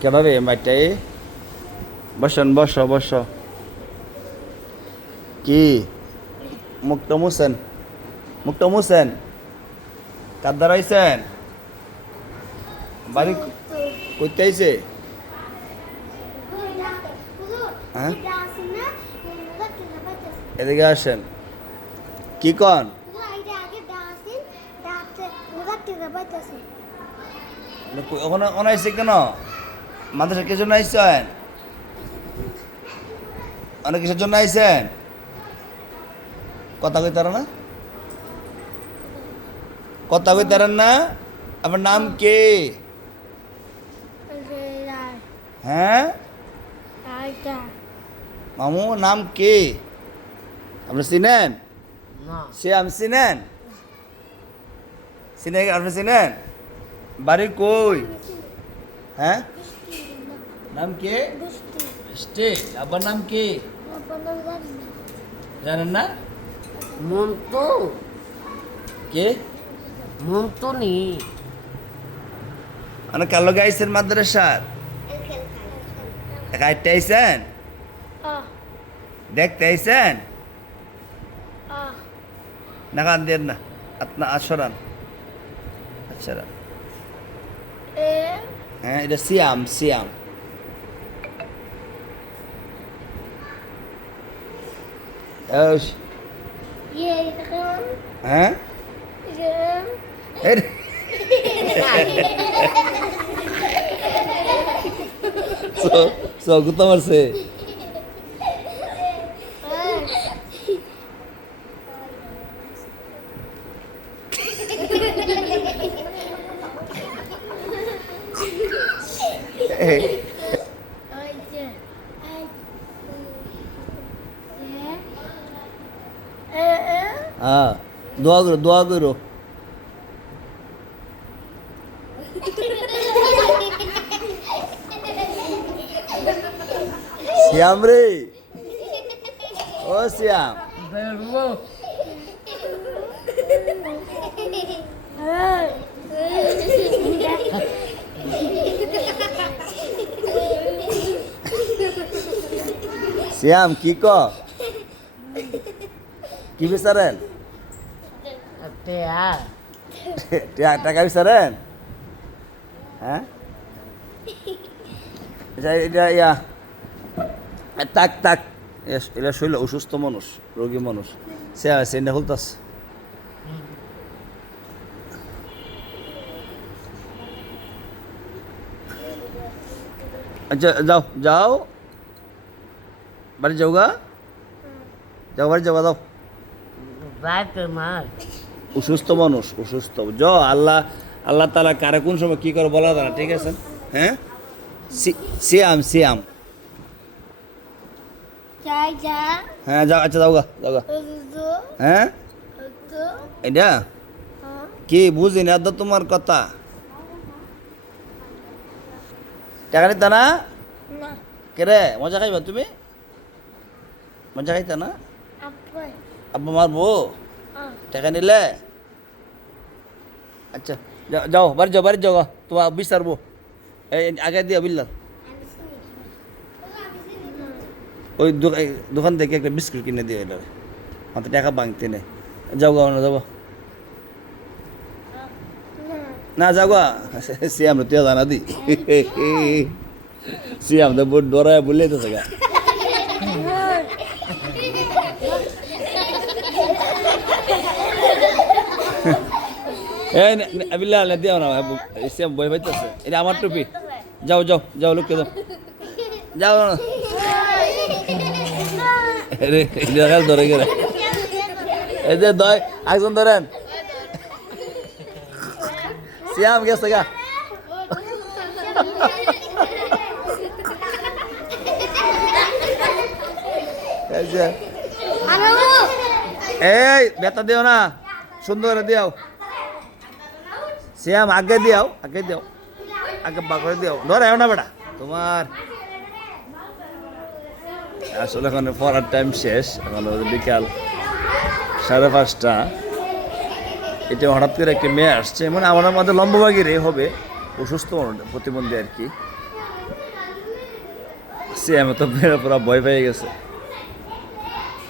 কেডা রে মাইটাই বসেন বস কি মুক্ত মুছেন কাদ্দার আইছেন বাড়ি কইতে আইছে হ্যাঁ এদিকে আসেন কি কন ওখানে অনাইছে কেন মাদ্রাসা কিসের জন্য আইছেন অনেক কিসের জন্য আইছেন কথা কইতারা না কথা কইতারেন না আপনার নাম কে হ্যাঁ মামু নাম কে আপনি চিনেন শ্যাম চিনেন আপনি চিনেন বাড়ি কই হ্যাঁ নাম কে আব্বার নাম কি জানেন না মন্তু কে মন্তু নি অনেক কালো গাইছেন মাদ্রাসার কাইতে আইছেন দেখতে আইছেন না কান দেন না আপনার আসরান আচ্ছা হ্যাঁ এটা সিয়াম হ্যাঁ গুতা মারছে হ্যাঁ দোয়া করো শ্যাম রে ও শ্যাম শ্যাম কি কি বিচারেন টাকা বিচারেন হ্যাঁ এটা ইয়া তাক এটা শৈল অসুস্থ মানুষ রোগী মানুষ সেটা হলতাস আচ্ছা যাও বাড়ি যাও বাড়ি যাও যাও অসুস্থ মানুষ আল্লাহ তাআলা কারে কোন সময় কি করে বলা যায় না ঠিক আছে হ্যাঁ সিয়াম হ্যাঁ যাও আচ্ছা যাও গা হ্যাঁ এটা কি বুঝি না তো তোমার কথা টাকা নিতা না কে রে মজা খাইবা তুমি মজা খাইতা না আব্বা মারবো টাকা নিলে আচ্ছা যাও বাড়ি যাও তোমার বিচারবো আগে দিয়া বিল্লার ওই দোকান থেকে একটা বিস্কুট কিনে দিয়ে এটারে আমাদের টাকা ভাঙতে নেই যাও যাবো না যাও সিয়াম তুই জানা দি সিয়াম তো বহুত ডরায় বললে তো থাকা বিল্লা দিও না সিয়াম বই পাইতেছে এটা আমার টুপি যাও লোককে যাও ধরে গেলে এই যে একজন ধরেন সিয়াম গেছে গা এই বেতা দিও না সুন্দর দিও সিয়াম আগে দিও আগে বাকরে দিও ধরে না বেটা তোমার আসলে এখন পড়ার টাইম শেষ এখন বিকাল 5:30 এটা হঠাৎ করে একটা মেয়ে আসছে মানে আমার মধ্যে লম্বভাগেরই হবে অসুস্থ প্রতিবন্ধী আর কি সিএম তো পুরা ভয় পেয়ে গেছে